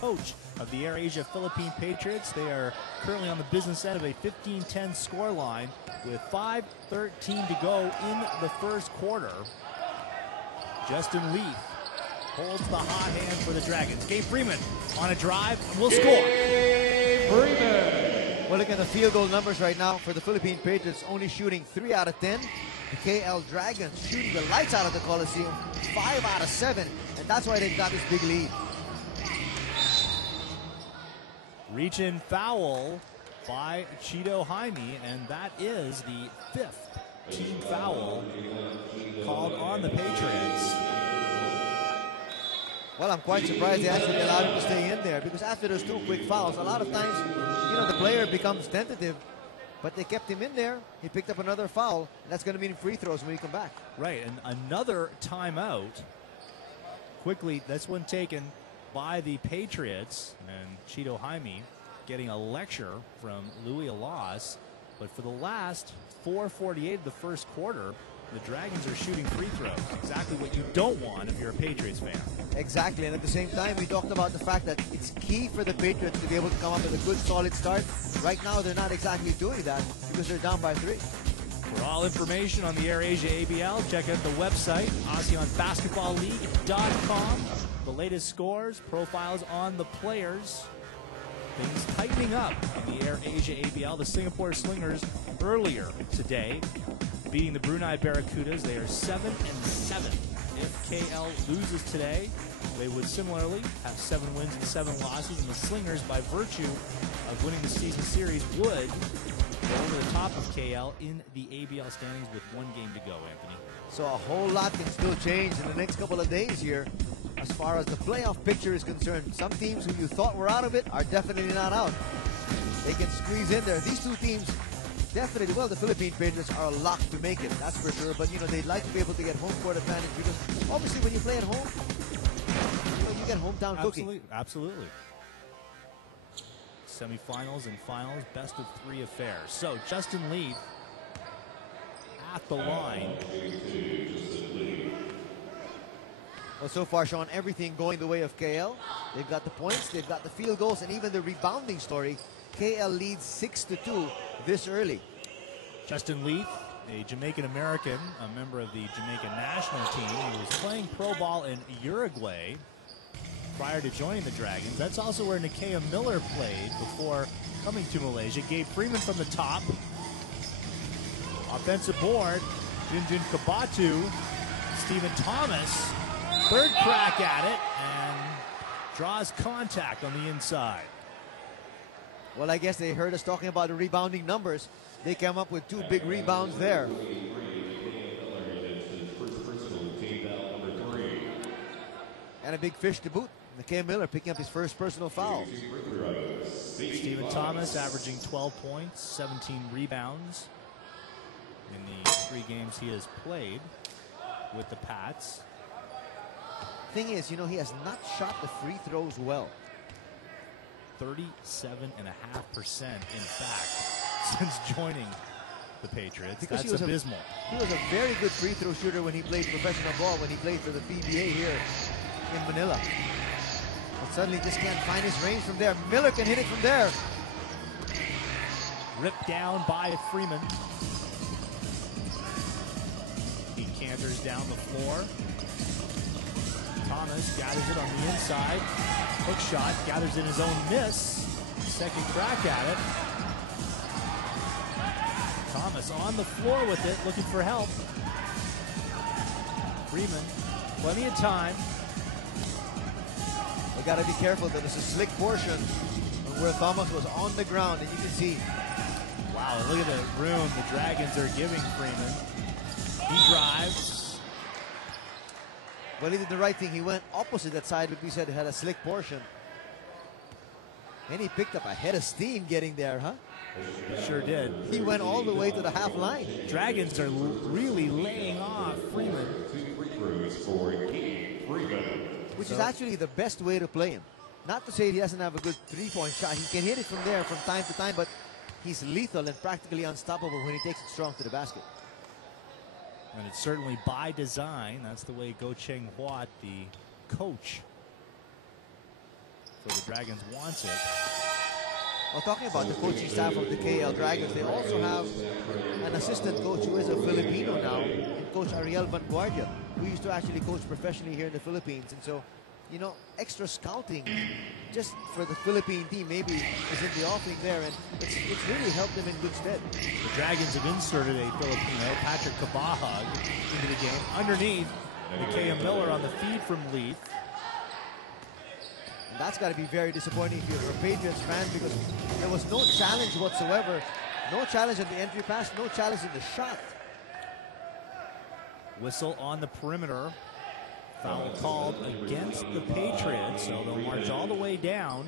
coach of the AirAsia Philippine Patriots. They are currently on the business end of a 15-10 scoreline with 5:13 to go in the first quarter. Justin Leith holds the hot hand for the Dragons. Gabe Freeman on a drive will score. Freeman. Well, look at the field goal numbers right now for the Philippine Patriots, only shooting 3 out of 10. The KL Dragons shooting the lights out of the Coliseum, 5 out of 7, and that's why they've got this big lead. Reach-in foul by Cheeto Jaime, and that is the 5th team foul called on the Patriots. Well, I'm quite surprised they actually allowed him to stay in there, because after those 2 quick fouls, a lot of times, the player becomes tentative, but they kept him in there. He picked up another foul, and that's going to mean free throws when he come back. Right, and another timeout. Quickly, this one taken by the Patriots, and Cheeto Jaime getting a lecture from Louis Alas. But for the last 4:48 of the first quarter, the Dragons are shooting free throws. Exactly what you don't want if you're a Patriots fan. Exactly, and at the same time, we talked about the fact that it's key for the Patriots to be able to come up with a good, solid start. Right now, they're not exactly doing that because they're down by 3. For all information on the AirAsia ABL, check out the website, ASEANBasketballLeague.com. The latest scores, profiles on the players. Things tightening up in the AirAsia ABL. The Singapore Slingers earlier today beating the Brunei Barracudas. They are 7-7. If KL loses today, they would similarly have 7 wins and 7 losses. And the Slingers, by virtue of winning the season series, would go over the top of KL in the ABL standings with 1 game to go, Anthony. So a whole lot can still change in the next couple of days here as far as the playoff picture is concerned. Some teams who you thought were out of it are definitely not out. They can squeeze in there. These 2 teams definitely, well, the Philippine Patriots are a lock to make it, that's for sure. But, they'd like to be able to get home court advantage because obviously when you play at home, you get hometown cooking. Absolutely. Semifinals and finals, best of 3 affairs. So Justin Leith at the line. Well, so far, Sean, everything going the way of KL. They've got the points, they've got the field goals, and even the rebounding story. KL leads 6-2 this early. Justin Leith, a Jamaican-American, a member of the Jamaican national team. He was playing pro ball in Uruguay prior to joining the Dragons. That's also where Nikea Miller played before coming to Malaysia. Gabe Freeman from the top. Offensive board, Junjun Kabatu, Stephen Thomas. 3rd crack at it, and draws contact on the inside. Well, I guess they heard us talking about the rebounding numbers. They came up with 2 big rebounds there. And a big fish to boot. Nikea Miller picking up his first personal foul. Stephen Thomas averaging 12 points, 17 rebounds in the 3 games he has played with the Pats. Thing is, he has not shot the free throws well. 37.5%, in fact, since joining the Patriots. Because that's abysmal. He was a very good free throw shooter when he played professional ball, when he played for the PBA here in Manila. But suddenly just can't find his range from there. Miller can hit it from there. Ripped down by Freeman. He canters down the floor. Thomas gathers it on the inside. Hook shot, gathers in his own miss. 2nd crack at it. Thomas on the floor with it, looking for help. Freeman, plenty of time. They got to be careful. There was a slick portion where Thomas was on the ground, and you can see. Wow, look at the room the Dragons are giving Freeman. He drives. Well, he did the right thing. He went opposite that side, but we said it had a slick portion. And he picked up a head of steam getting there, huh? Sure did. He went all the way to the half line. Dragons are really laying off Freeman. Which is actually the best way to play him. Not to say he doesn't have a good 3-point shot. He can hit it from there from time to time, but he's lethal and practically unstoppable when he takes it strong to the basket. And it's certainly by design. That's the way Go Cheng Huat, the coach So the Dragons wants it. Well, talking about the coaching staff of the KL Dragons, they also have an assistant coach who is a Filipino now, Coach Ariel Vanguardia, who used to actually coach professionally here in the Philippines. And so, you know, extra scouting just for the Philippine team maybe is in the offing there, and it's really helped them in good stead. The Dragons have inserted a Filipino, Patrick Kabahag, into the game. Underneath, Mikaya Miller on the feed from Leith. And that's got to be very disappointing if you're a Patriots fan, because there was no challenge whatsoever. No challenge on the entry pass, no challenge in the shot. Whistle on the perimeter. Foul called against the Patriots, so they'll march all the way down.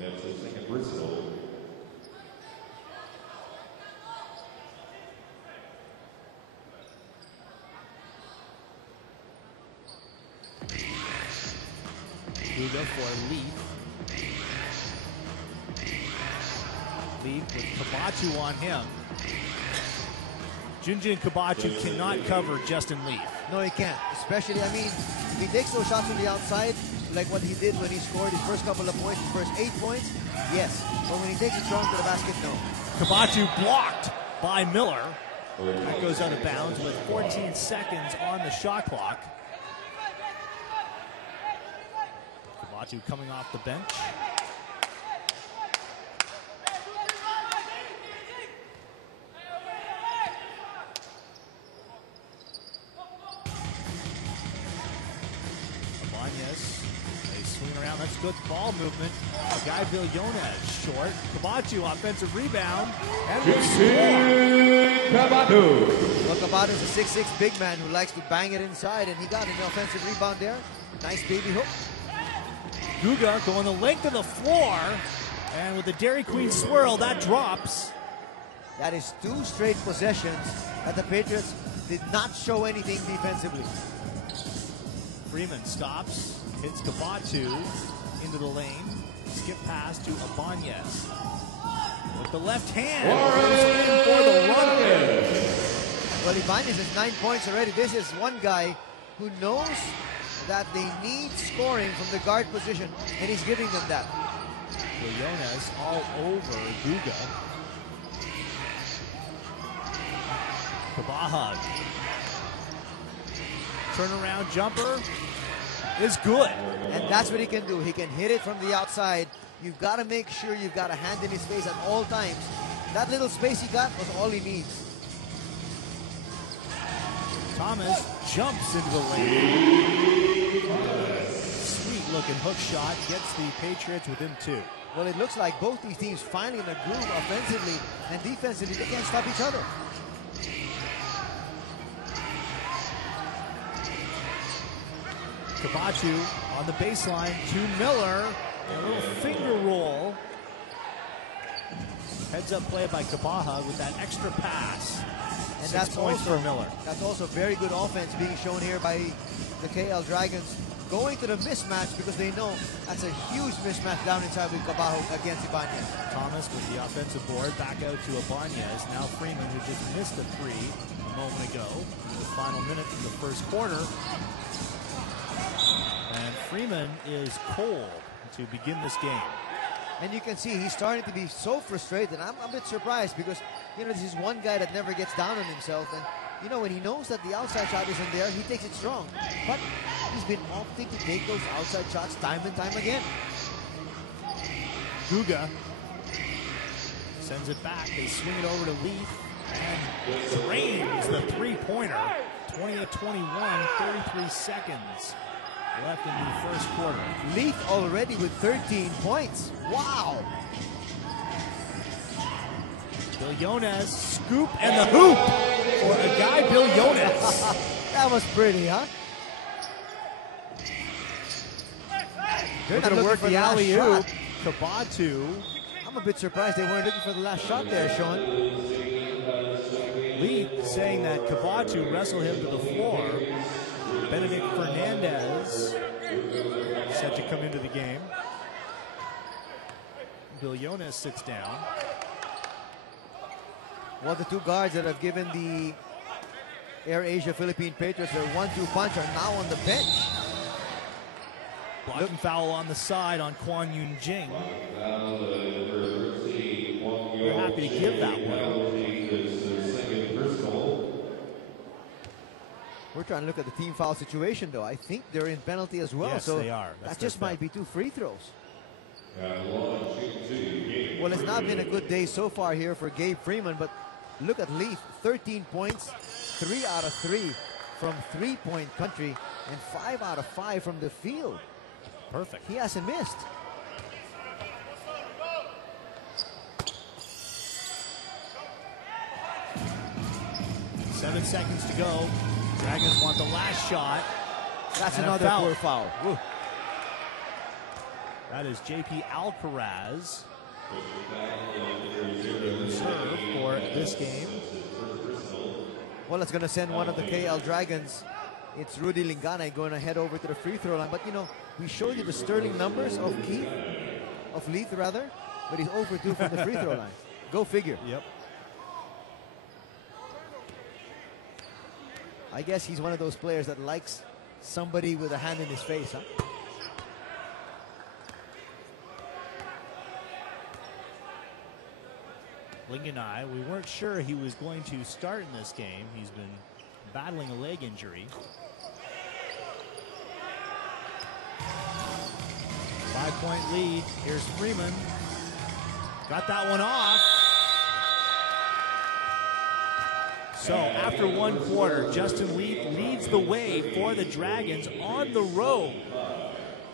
Duga for Leith. Leith with Kabatu on him. Junjun Kabatu cannot cover Justin Leith. No, he can't. Especially, I mean, if he takes those shots from the outside, like what he did when he scored his first couple of points, his first 8 points, yes. But when he takes it strong to the basket, no. Kabatu blocked by Miller. That goes out of bounds with 14 seconds on the shot clock. Kabatu coming off the bench. They swing around. That's good ball movement. Guy Villones short. Kabatu offensive rebound. And Kabatu. Well, Kabatu is a 6'6" big man who likes to bang it inside, and he got an offensive rebound there. Nice baby hook. Guga going the length of the floor, and with the Dairy Queen swirl, that drops. That is 2 straight possessions that the Patriots did not show anything defensively. Freeman stops, hits Kabatu into the lane, skip pass to Ibanez. With the left hand, goes in for the runner. Well, Ibanez has 9 points already. This is one guy who knows that they need scoring from the guard position, and he's giving them that. Villones all over Guga. Kabahag. Turnaround jumper is good. And that's what he can do. He can hit it from the outside. You've got to make sure you've got a hand in his face at all times. That little space he got was all he needs. Thomas jumps into the lane. Sweet looking hook shot gets the Patriots within 2. Well, it looks like both these teams finally in a groove offensively and defensively. They can't stop each other. Kabatu on the baseline to Miller. A little finger roll. Heads up play by Kabahag with that extra pass. And 6 that's points also for Miller. That's also very good offense being shown here by the KL Dragons, going to the mismatch because they know that's a huge mismatch down inside with Kabahag against Ibanez. Thomas with the offensive board, back out to Ibanez. Now Freeman, who just missed a 3 a moment ago. The final minute in the first quarter. And Freeman is cold to begin this game. And you can see he's starting to be so frustrated. I'm a bit surprised because, you know, this is one guy that never gets down on himself. And, you know, when he knows that the outside shot isn't there, he takes it strong. But he's been opting to take those outside shots time and time again. Guga sends it back. They swing it over to Leith and drains the 3-pointer. 20-21, 33 seconds left in the first quarter. Leith already with 13 points. Wow. Villones scoop and the hoop for a guy Villones. That was pretty, huh? They're going to work the alley-oop. Kabatu. I'm a bit surprised they weren't looking for the last shot there, Sean. Leith saying that Kabatu wrestled him to the floor. Benedict Fernandez set to come into the game. Villones sits down. Well, the 2 guards that have given the Air Asia Philippine Patriots their 1-2 punch are now on the bench. Blocking foul on the side on Kwon Yoon Jing. We're happy to give that one. We're trying to look at the team foul situation, though. I think they're in penalty as well. Yes, so they are. That just might be 2 free throws. Well, it's not been a good day so far here for Gabe Freeman, but look at Leith. 13 points, 3 out of 3 from three-point country, and 5 out of 5 from the field. Perfect. He hasn't missed. Seven seconds to go. Dragons want the last shot. That's And another poor foul. Woo. That is JP Alcaraz. Serve for this game. Well, it's going to send one of the KL Dragons. It's Rudy Lingana going to head over to the free throw line. But, you know, we showed you the sterling numbers of Leith, rather. But he's over 2 from the free throw line. Go figure. Yep. I guess he's one of those players that likes somebody with a hand in his face, huh? Ling and I, we weren't sure he was going to start in this game. He's been battling a leg injury. 5-point lead. Here's Freeman. Got that one off. So after one quarter, Justin Leith leads the way for the Dragons on the road,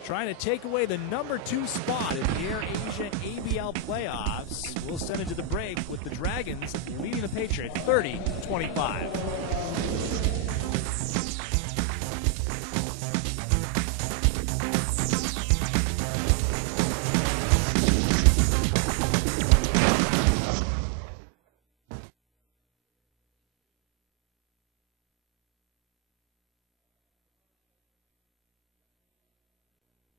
trying to take away the number 2 spot in the Air Asia ABL playoffs. We'll send it to the break with the Dragons leading the Patriots 30-25.